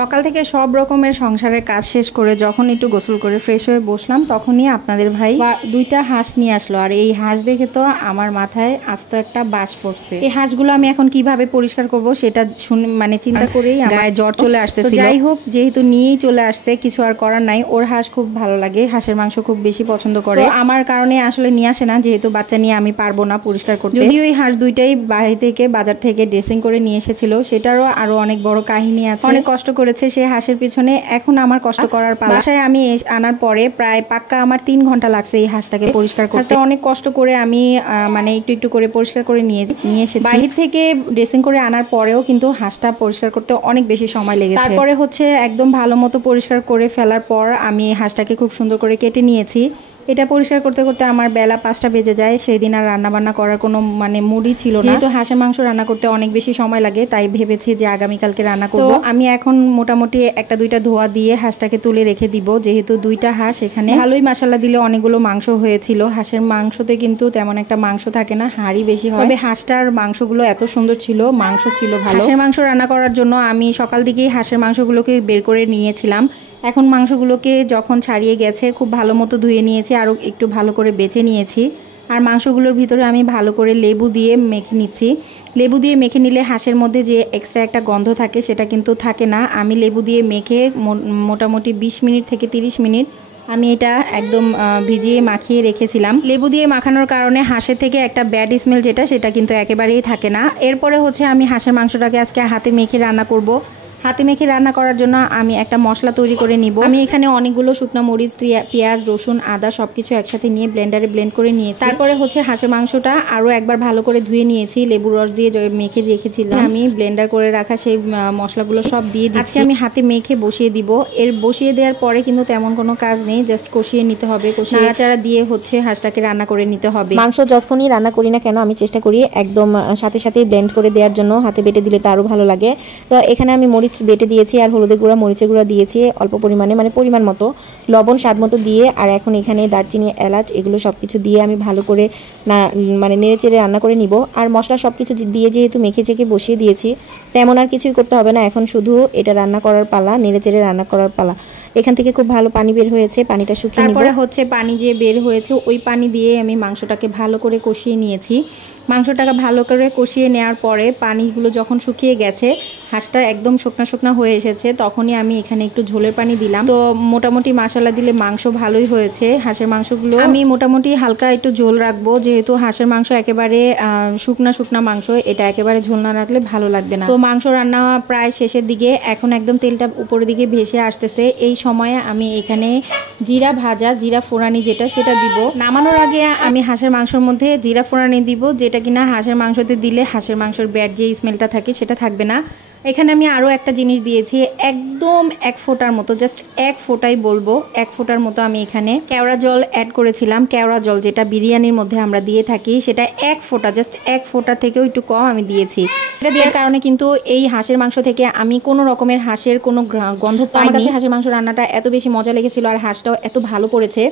সকাল থেকে সব রকমের সংসারের কাজ শেষ করে যখন একটু গোসল করে ফ্রেশ হয়ে বসলাম, তখনই আপনাদের ভাই দুইটা হাঁস নিয়ে আসলো। আর এই হাঁস দেখে তো আমার মাথায় আস্ত একটা বাস পড়ছে। এই হাঁসগুলো আমি এখন কিভাবে পরিষ্কার করব সেটা মানে চিন্তা করেই গায়ে জ্বর চলে আসতেছিল। যাই হোক, যেহেতু নিয়েই চলে আসছে, কিছু আর করার নাই। ওর হাঁস খুব ভালো লাগে, হাঁসের মাংস খুব বেশি পছন্দ করে। আমার কারণে আসলে নিয়ে আসে না, যেহেতু বাচ্চা নিয়ে আমি পারবো না পরিষ্কার করতে। যদিও এই হাঁস দুইটাই বাইরে থেকে বাজার থেকে ড্রেসিং করে নিয়ে এসেছিল, সেটারও আরো অনেক বড় কাহিনী আছে। অনেক কষ্ট করেছে সে হাঁসের পিছনে, এখন আমার কষ্ট করার পালা। বাসায় আমি আনার পরে প্রায় পাক্কা আমার 3 ঘন্টা লাগছে এই হাঁসটাকে পরিষ্কার করতে। অনেক কষ্ট করে আমি মানে একটু একটু করে পরিষ্কার করে নিয়ে এসেছি। বাইরে থেকে ড্রেসিং করে আনার পরেও কিন্তু হাঁসটা পরিষ্কার করতে অনেক বেশি সময় লেগেছে। তারপরে হচ্ছে একদম ভালো মতো পরিষ্কার করে ফেলার পর আমি হাঁসটাকে খুব সুন্দর করে কেটে নিয়েছি। এটা পরিষ্কার করতে করতে আমার বেলা 5টা বেজে যায়। সেই দিন আর রান্না বান্না করার কোনো মুডই ছিল না। যেহেতু হাঁসের মাংস রান্না করতে অনেক বেশি সময় লাগে, তাই ভেবেছি যে আগামীকালকে রান্না করব। আমি এখন মোটামুটি একটা দুইটা ধোয়া দিয়ে হাঁসটাকে তুলে রেখে দিব, যেহেতু দুইটা হাঁস এখানে। ভালোই মশলা দিলে অনেকগুলো মাংস হয়েছিল। হাঁসের মাংসতে কিন্তু তেমন একটা মাংস থাকে না, হাড়ই বেশি হয়। তবে হাঁসটার মাংসগুলো এত সুন্দর ছিল, মাংস ছিল ভালো। হাঁসের মাংস রান্না করার জন্য আমি সকাল দিকেই হাঁসের মাংসগুলোকে বের করে নিয়েছিলাম। এখন মাংসগুলোকে যখন ছাড়িয়ে গেছে, খুব ভালো মতো ধুয়ে নিয়েছি, আরও একটু ভালো করে বেছে নিয়েছি। আর মাংসগুলোর ভিতরে আমি ভালো করে লেবু দিয়ে মেখে নিচ্ছি। লেবু দিয়ে মেখে নিলে হাঁসের মধ্যে যে এক্সট্রা একটা গন্ধ থাকে সেটা কিন্তু থাকে না। আমি লেবু দিয়ে মেখে মোটামুটি 20 মিনিট থেকে 30 মিনিট আমি এটা একদম ভিজিয়ে মাখিয়ে রেখেছিলাম। লেবু দিয়ে মাখানোর কারণে হাঁসের থেকে একটা ব্যাড স্মেল সেটা কিন্তু একেবারেই থাকে না। এরপরে হচ্ছে আমি হাঁসের মাংসটাকে আজকে হাতে মেখে রান্না করব। হাতে মেখে রান্না করার জন্য আমি একটা মশলা তৈরি করে নিব। আমি এখানে অনেকগুলো শুকনো মরিচ, পেঁয়াজ, রসুন, আদা সবকিছু একসাথে নিয়ে ব্লেন্ডারে ব্লেন্ড করে নিয়েছি। তারপরে হচ্ছে হাঁসের মাংসটা আরও একবার ভালো করে ধুয়ে নিয়েছি, লেবুর রস দিয়ে মেখে রেখেছিলাম। আমি ব্লেন্ডার করে রাখা সেই মশলাগুলো সব দিয়ে দিচ্ছি। আজকে আমি হাতে মেখে বসিয়ে দিব। বসিয়ে দেওয়ার পরে কিন্তু তেমন কোনো কাজ নেই, জাস্ট কষিয়ে নিতে হবে। নাড়াচাড়া দিয়ে হচ্ছে হাঁসটাকে রান্না করে নিতে হবে। মাংস যখনই রান্না করি না কেন, আমি চেষ্টা করি একদম সাথে সাথে ব্লেন্ড করে দেওয়ার জন্য। হাতে বেটে দিলে তো আরও ভালো লাগে। তো এখানে আমি মরিচ বেটে দিয়েছি, আর হলুদের গুঁড়া, মরিচের গুঁড়া দিয়েছি অল্প পরিমাণে, মানে পরিমাণ মতো, লবণ স্বাদ মতো দিয়ে। আর এখন এখানে দারচিনি, এলাচ এগুলো সব কিছু দিয়ে আমি ভালো করে নেড়ে চেড়ে রান্না করে নিব। আর মশলা সব কিছু দিয়ে যেহেতু মেখে চেখে বসিয়ে দিয়েছি, তেমন আর কিছুই করতে হবে না। এখন শুধু এটা রান্না করার পালা, নেড়ে চেড়ে রান্না করার পালা। এখান থেকে খুব ভালো পানি বের হয়েছে, পানিটা শুকিয়ে নিব। তারপরে হচ্ছে পানি যে বের হয়েছে, ওই পানি দিয়ে আমি মাংসটাকে ভালো করে কষিয়ে নিয়েছি। মাংসটাকে ভালো করে কষিয়ে নেওয়ার পরে পানিগুলো যখন শুকিয়ে গেছে, হাঁসটা একদম শুকনা শুকনা হয়ে এসেছে, তখনই আমি এখানে একটু ঝোলের পানি দিলাম। তো মোটামুটি মশলা দিলে মাংস ভালোই হয়েছে। হাঁসের মাংসগুলো আমি মোটামুটি হালকা একটু ঝোল রাখবো, যেহেতু হাঁসের মাংস একেবারে শুকনা শুকনা মাংস, এটা একেবারে ঝোল না রাখলে ভালো লাগবে না। তো মাংস রান্না প্রায় শেষের দিকে, এখন একদম তেলটা উপরের দিকে ভেসে আসতেছে। এই সময়ে আমি এখানে জিরা ভাজা, জিরা ফোড়ানি সেটা দিব। নামানোর আগে আমি হাঁসের মাংসের মধ্যে জিরা ফোড়ানি দিব, যেটা কিনা হাঁসের মাংসতে দিলে হাঁসের মাংসের ব্যাড যে স্মেলটা থাকে সেটা থাকবে না। এখানে আমি আরও একটা জিনিস দিয়েছি, একদম 1 ফোঁটার মতো, জাস্ট 1 ফোঁটাই বলবো, 1 ফোঁটার মতো আমি এখানে কেওড়া জল অ্যাড করেছিলাম। কেওড়া জল যেটা বিরিয়ানির মধ্যে আমরা দিয়ে থাকি, সেটা 1 ফোঁটা, জাস্ট 1 ফোঁটা থেকেও একটু কম আমি দিয়েছি। এটা দেওয়ার কারণে কিন্তু এই হাঁসের মাংস থেকে আমি কোনো রকমের হাঁসের কোনো গন্ধ পাইনি। আমার কাছে হাঁসের মাংস রান্নাটা এত বেশি মজা লেগেছিল, আর হাঁসটাও এত ভালো করেছে।